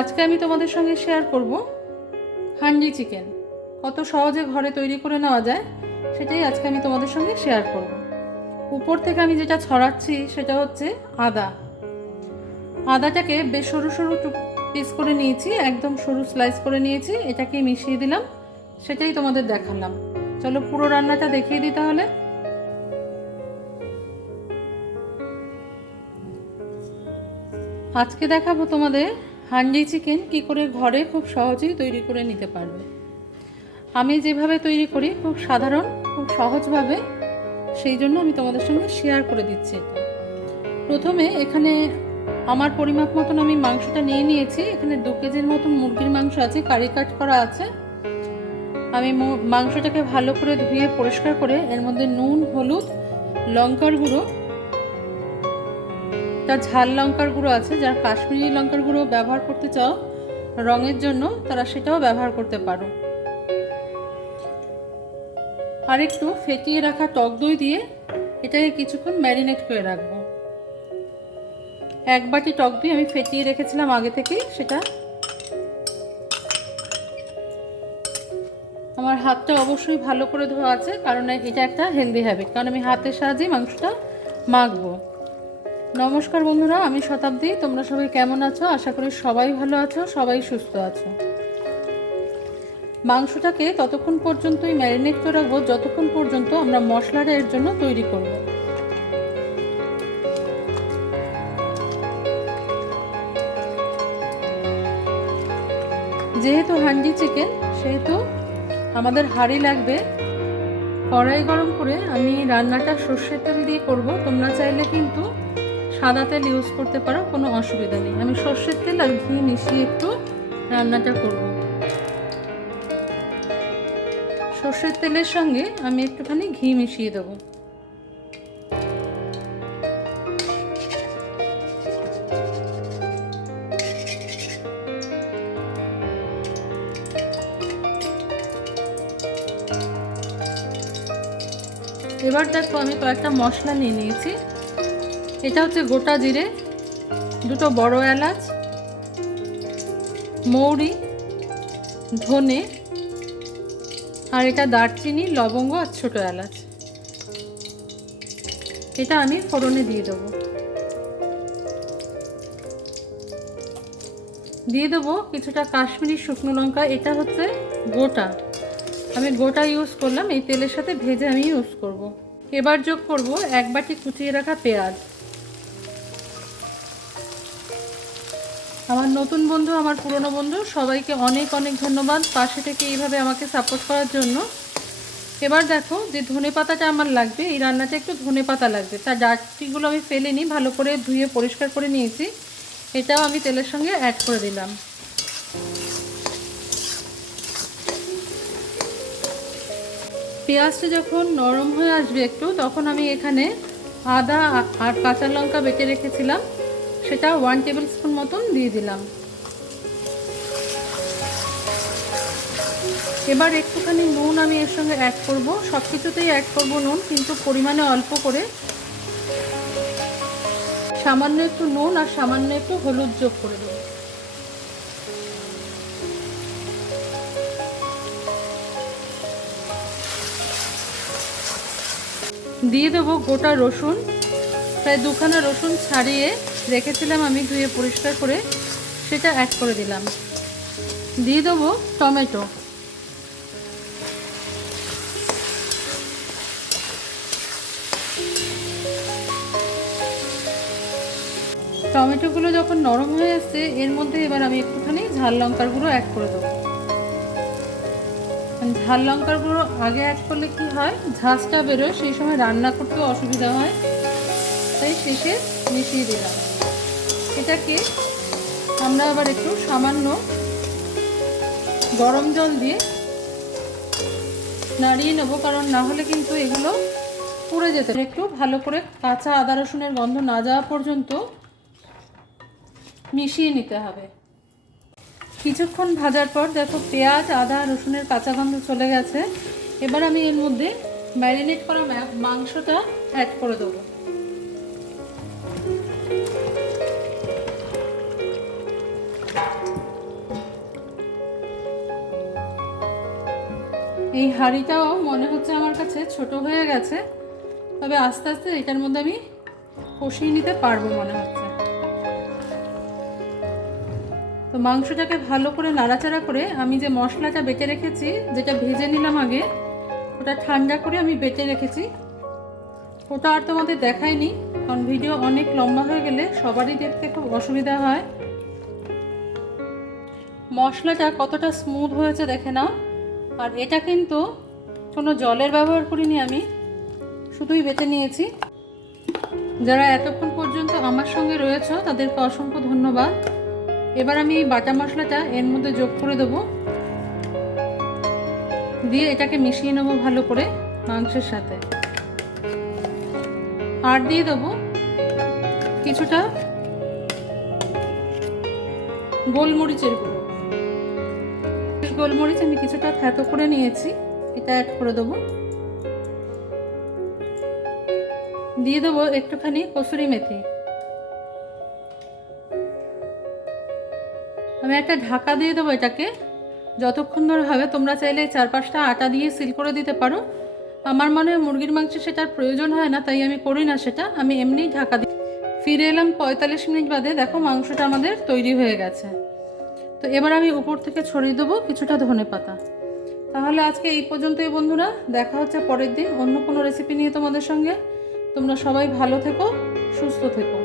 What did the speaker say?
আজকে আমি তোমাদের সঙ্গে শেয়ার করব হান্ডি চিকেন কত সহজে ঘরে তৈরি করে নেওয়া যায়, সেটাই আজকে আমি তোমাদের সঙ্গে শেয়ার করব। উপর থেকে আমি যেটা ছড়াচ্ছি সেটা হচ্ছে আদাটাকে বেশ সরু সরু পিস করে নিয়েছি, একদম সরু স্লাইস করে নিয়েছি, এটাকে মিশিয়ে দিলাম, সেটাই তোমাদের দেখালাম। চলো পুরো রান্নাটা দেখিয়ে দিই তাহলে। আজকে দেখাবো তোমাদের হান্ডি চিকেন কি করে ঘরে খুব সহজেই তৈরি করে নিতে পারবে। আমি যেভাবে তৈরি করি খুব সাধারণ, খুব সহজভাবে, সেই জন্য আমি তোমাদের সঙ্গে শেয়ার করে দিচ্ছি এটা। প্রথমে এখানে আমার পরিমাপ মতন আমি মাংসটা নিয়ে নিয়েছি। এখানে 2 কেজির মতন মুরগির মাংস আছে, কারি কাট করা আছে। আমি মাংসটাকে ভালো করে ধুয়ে পরিষ্কার করে এর মধ্যে নুন, হলুদ, লঙ্কার গুঁড়ো, ঝাল লঙ্কার গুঁড়ো আছে, যারা কাশ্মীরি লঙ্কার গুঁড়ো ব্যবহার করতে চাও রঙের জন্য তারা সেটাও ব্যবহার করতে পারো। আর একটু ফেটিয়ে রাখা টক দই দিয়ে এটাকে কিছুক্ষণ ম্যারিনেট করে রাখবো। 1 বাটি টক দই আমি ফেটিয়ে রেখেছিলাম আগে থেকেই। সেটা আমার হাতটা অবশ্যই ভালো করে ধোয়া আছে, কারণ এটা একটা হেলদি হ্যাবিট, কারণ আমি হাতের সাহায্যে মাংসটা মাখবো। নমস্কার বন্ধুরা, আমি শতাব্দী। তোমরা সবাই কেমন আছো? আশা করি সবাই ভালো আছো, সবাই সুস্থ আছো। মাংসটাকে ততক্ষণ পর্যন্তই ম্যারিনেট করে রাখবো যতক্ষণ পর্যন্ত আমরা মশলাটা এর জন্য তৈরি করব। যেহেতু হান্ডি চিকেন সেহেতু আমাদের হাঁড়ি লাগবে। কড়াই গরম করে আমি রান্নাটা সর্ষের তেল দিয়ে করব। তোমরা চাইলে কিন্তু সাদা তেল ইউজ করতে পারো, কোনো অসুবিধা নেই। আমি সর্ষের তেল আর ঘি মিশিয়ে একটু রান্নাটা করব। সর্ষের তেলের সঙ্গে আমি একটুখানি ঘি মিশিয়ে দেবো। এবার দেখো আমি কয়েকটা মশলা নিয়ে নিয়েছি। এটা হচ্ছে গোটা জিরে, 2টো বড় এলাচ, মৌরি, ধনে, আর এটা দারচিনি, লবঙ্গ আর ছোটো এলাচ। এটা আমি ফোড়নে দিয়ে দেবো। দিয়ে দেবো কিছুটা কাশ্মীরি শুকনো লঙ্কা। এটা হচ্ছে গোটা, আমি গোটা ইউজ করলাম, এই তেলের সাথে ভেজে আমি ইউজ করব। এবার যোগ করব 1 বাটি কুচিয়ে রাখা পেঁয়াজ। আমার নতুন বন্ধু, আমার পুরনো বন্ধু, সবাইকে অনেক অনেক ধন্যবাদ পাশে থেকে এইভাবে আমাকে সাপোর্ট করার জন্য। এবার দেখো যে ধনেপাতাটা আমার লাগবে, এই রান্নাটা একটু ধনেপাতা লাগবে। তার ডাঁটিগুলো আমি ফেলিনি, ভালো করে ধুয়ে পরিষ্কার করে নিয়েছি। এটাও আমি তেলের সঙ্গে অ্যাড করে দিলাম। পেঁয়াজটা যখন নরম হয়ে আসবে একটু, তখন আমি এখানে আদা আর কাঁচা লঙ্কা বেটে রেখেছিলাম, সেটা 1 টেবিল স্পুন মতন দিয়ে দিলাম। এবার একটুখানি নুন আমি এর সঙ্গে অ্যাড করব। সব কিছুতেই অ্যাড করব নুন, কিন্তু পরিমাণে অল্প করে। সামান্য একটু নুন আর সামান্য একটু হলুদ যোগ করে দেব। দিয়ে দেবো গোটা রসুন, প্রায় 2খানা রসুন ছাড়িয়ে রেখেছিলাম আমি ধুয়ে পরিষ্কার করে, সেটা অ্যাড করে দিলাম। দিয়ে দেবো টমেটো। টমেটোগুলো যখন নরম হয়ে আসছে, এর মধ্যে এবার আমি একটুখানি ঝাল লঙ্কার গুঁড়ো অ্যাড করে দেবো। ঝাল লঙ্কার গুঁড়ো আগে অ্যাড করলে কি হয়, ঝাঁঝটা বেরোয়, সেই সময় রান্না করতেও অসুবিধা হয়, তাই শেষে মিশিয়ে দিলাম। এটাকে আমরা আবার একটু সামান্য গরম জল দিয়ে নাড়িয়ে নেব, কারণ না হলে কিন্তু এগুলো পুড়ে যেতে। একটু ভালো করে কাঁচা আদা রসুনের গন্ধ না যাওয়া পর্যন্ত মিশিয়ে নিতে হবে। কিছুক্ষণ ভাজার পর দেখো পেঁয়াজ, আদা, রসুনের কাঁচা গন্ধ চলে গেছে। এবার আমি এর মধ্যে ম্যারিনেট করা মাংসটা অ্যাড করে দেবো। এই হাঁড়িটাও মনে হচ্ছে আমার কাছে ছোট হয়ে গেছে, তবে আস্তে আস্তে এটার মধ্যে আমি কষিয়ে নিতে পারবো মনে হচ্ছে। তো মাংসটাকে ভালো করে নাড়াচাড়া করে আমি যে মশলাটা বেটে রেখেছি, যেটা ভেজে নিলাম আগে, ওটা ঠান্ডা করে আমি বেটে রেখেছি। ওটা আর তোমাদের দেখাইনি, কারণ ভিডিও অনেক লম্বা হয়ে গেলে সবারই দেখতে খুব অসুবিধা হয়। মশলাটা কতটা স্মুথ হয়েছে দেখে নাও। আর এটা কিন্তু কোনো জলের ব্যবহার করিনি, আমি শুধুই বেটে নিয়েছি। যারা এতক্ষণ পর্যন্ত আমার সঙ্গে রয়েছে তাদেরকে অসংখ্য ধন্যবাদ। এবার আমি এই বাটা মশলাটা এর মধ্যে যোগ করে দেবো, দিয়ে এটাকে মিশিয়ে নেবো ভালো করে মাংসের সাথে। আর দিয়ে দেবো কিছুটা গোলমরিচের গুঁড়ো। গোলমরিচ আমি কিছুটা থেতো করে নিয়েছি, এটা অ্যাড করে দেবো। দিয়ে দেবো একটুখানি কসুরি মেথি। আমি একটা ঢাকা দিয়ে দেবো এটাকে যতক্ষণ ধরে হবে। তোমরা চাইলে 4-5টা আটা দিয়ে সিল করে দিতে পারো। আমার মনে হয় মুরগির মাংসে সেটার প্রয়োজন হয় না, তাই আমি করি না সেটা, আমি এমনিই ঢাকা দিই। ফিরে এলাম 45 মিনিট বাদে। দেখো মাংসটা আমাদের তৈরি হয়ে গেছে। তো এবার আমি উপর থেকে ছড়িয়ে দেবো কিছুটা ধনেপাতা। তাহলে আজকে এই পর্যন্তই বন্ধুরা, দেখা হচ্ছে পরের দিন অন্য কোনো রেসিপি নিয়ে তোমাদের সঙ্গে। তোমরা সবাই ভালো থেকো, সুস্থ থেকো।